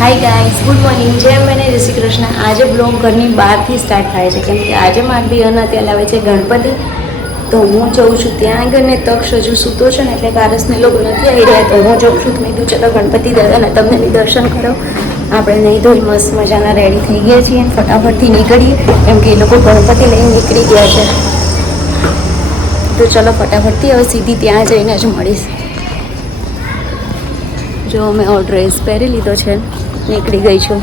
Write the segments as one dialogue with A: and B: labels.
A: Hi guys good morning જય મને જય શ્રી કૃષ્ણ. આજે બ્લોગ ઘરની બહારથી સ્ટાર્ટ થાય છે. કેમ કે આજે મારા અના ત્યાં લાવે છે ગણપતિ. તો હું જઉં છું ત્યાં આગળ ને તક્ષ હજુ સૂતો છે ને એટલે પારસને લોકો નથી આવી રહ્યા. તો હું જઉં છું મેં કીધું, ચલો ગણપતિ દાદાને તમને દર્શન કરો. આપણે નહીં તો મસ્ત મજાના રેડી થઈ ગયા છીએ ફટાફટથી નીકળીએ. કેમ કે એ લોકો ગણપતિ લઈને નીકળી ગયા છે. તો ચલો ફટાફટથી હવે સીધી ત્યાં જઈને જ મળીશ. જો મેં ડ્રેસ પહેરી લીધો છે. નીકળી ગઈ છું.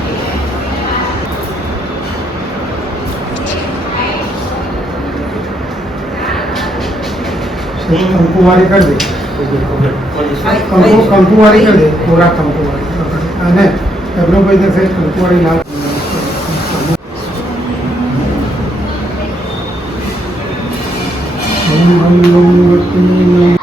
B: કંકુવારી કરી દે. કંકુ કંકુવારી કરી દે થોડા કંકુવારી. અને એમનો ભાઈ દે કંકુવારી લાવ. Om Om Om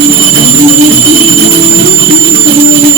B: Thank
A: you.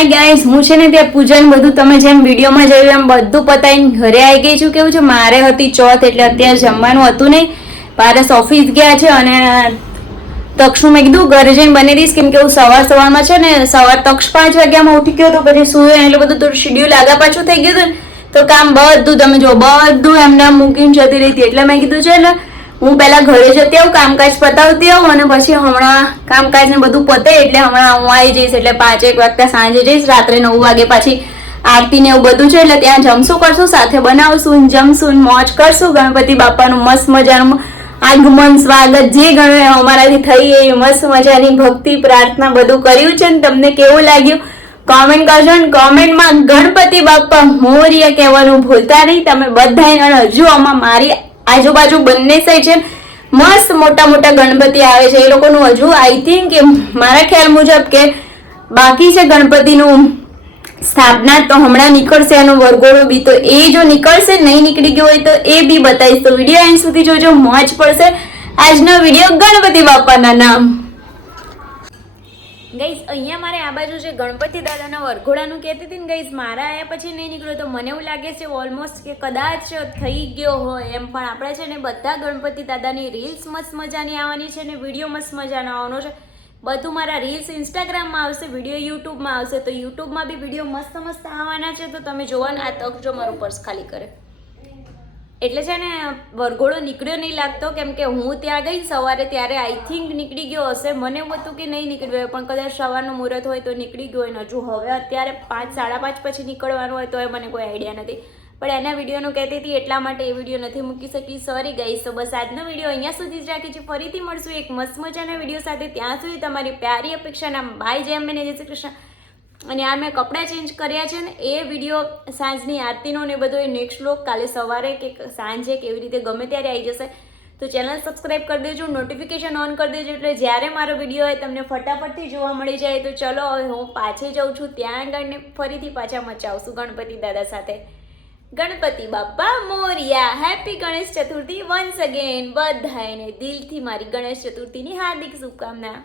A: Hi guys હું છે ને ત્યાં પૂજન, બધું તમે જેમ વિડીયોમાં જોયું એમ બધું પતાવીને ઘરે આવી ગઈ છું. કેવું છે? મારે હતી ચોથ એટલે અત્યારે જમવાનું હતું નહીં. પારસ ઓફિસ ગયા છે અને તક્ષનું મેં કીધું, ઘરે જઈને બની દઈશ કેમ કે હું સવાર સવારમાં છે ને, સવાર તક્ષ પાંચ વાગ્યામાં ઉઠી ગયો તો પછી સુયો એટલે બધું થોડું શિડ્યુલ આગા પાછું થઈ ગયું હતું તો કામ બધું તમે જો બધું એમને મૂકીને જતી રહી હતી. એટલે મેં કીધું છે ને હું પહેલા ઘરે જતી આવું, કામકાજ પતાવતી આવું અને પછી હમણાં કામકાજ ને બધું પતે એટલે હમણાં હું આવી જઈશ એટલે પાંચેક વાગતા સાંજે જઈશ, રાત્રે નવ વાગે પાછી આરતી ને એવું બધું છે એટલે ત્યાં જમશું, કરશું, સાથે બનાવશું, જમશું મોજ કરશું, ગણપતિ બાપાનું મસ્ત મજાનું આગમન, સ્વાગત જે એ અમારાથી થઈ એ મસ્ત મજાની ભક્તિ, પ્રાર્થના બધું કર્યું છે ને તમને કેવું લાગ્યું? કોમેન્ટ કરજો ને કોમેન્ટમાં ગણપતિ બાપ્પા મોર્ય કહેવાનું ભૂલતા નહીં, તમે બધા અને હજુ આમાં મારી આજુબાજુ બંને સાઈડ છે મસ્ત મોટા મોટા ગણપતિ આવે છે. એ લોકોનું હજુ આઈ થિંક મારા ખ્યાલ મુજબ કે બાકી છે ગણપતિનું સ્થાપના તો હમણાં નીકળશે એનો વરઘોડો બી. તો એ જો નીકળશે, નહીં નીકળી ગયો હોય તો એ બી બતાવીશ. તો વીડિયો એન્ડ સુધી જોજો, મોજ પડશે. આજનો વીડિયો ગણપતિ બાપાના નામ. ગઈસ અહીંયા મારે આ બાજુ જે ગણપતિ દાદાના વરઘોડાનું કહેતી હતી ને ગઈસ મારા આયા પછી નહીં નીકળ્યો તો મને એવું લાગે છે ઓલમોસ્ટ કે કદાચ થઈ ગયો હોય એમ. પણ આપણે છે ને બધા ગણપતિ દાદાની રીલ્સ મસ્ત મજાની આવવાની છે ને વીડિયો મસ્ત મજાનો આવવાનો છે. બધું મારા રીલ્સ ઇન્સ્ટાગ્રામમાં આવશે વીડિયો યુટ્યુબમાં આવશે. તો યુટ્યુબમાં બી વીડિયો મસ્ત મસ્ત આવવાના છે. તો તમે જોવાના આ તક જો મારું પર્સ ખાલી કરે. એટલે છે ને, વરઘોડો નીકળ્યો નહીં લાગતો, કેમ કે હું ત્યાં ગઈ સવારે ત્યારે આઈ થિંક નીકળી ગયો હશે. મને એવું હતું કે નહીં નીકળ્યો પણ કદાચ સવારનું મુહૂર્ત હોય તો નીકળી ગયો હોય. હજુ હવે અત્યારે પાંચ, સાડા પાંચ પછી નીકળવાનું હોય તો એ મને કોઈ આઈડિયા નથી. પણ એના વિડીયોનું કહેતી હતી, એટલા માટે એ વીડિયો નથી મૂકી શકી. સોરી ગઈ તો બસ આજનો વીડિયો અહીંયા સુધી જ રાખી છે ફરીથી મળશું એક મસ્ત મજાના વીડિયો સાથે. ત્યાં સુધી તમારી પ્યારી અપેક્ષાના. બાય જય મેને જય શ્રી કૃષ્ણ. અને આ મેં કપડાં ચેન્જ કર્યા છે ને, એ વીડિયો સાંજની આરતીનો ને બધો એ નેક્સ્ટ વ્લોગ કાલે સવારે કે સાંજે કેવી રીતે ગમે ત્યારે આવી જશે, તો ચેનલ સબસ્ક્રાઇબ કરી દેજો નોટિફિકેશન ઓન કરી દેજો, એટલે જ્યારે મારો વીડિયો હોય તમને ફટાફટથી જોવા મળી જાય, તો ચલો હવે હું પાછે જાઉં છું, ત્યાં આગળ ને ફરીથી પાછા મચાવશું ગણપતિ દાદા સાથે. Ganpati Bappa Morya happy Ganesh Chaturthi once again બધાને દિલથી મારી ગણેશ ચતુર્થીની હાર્દિક શુભકામના.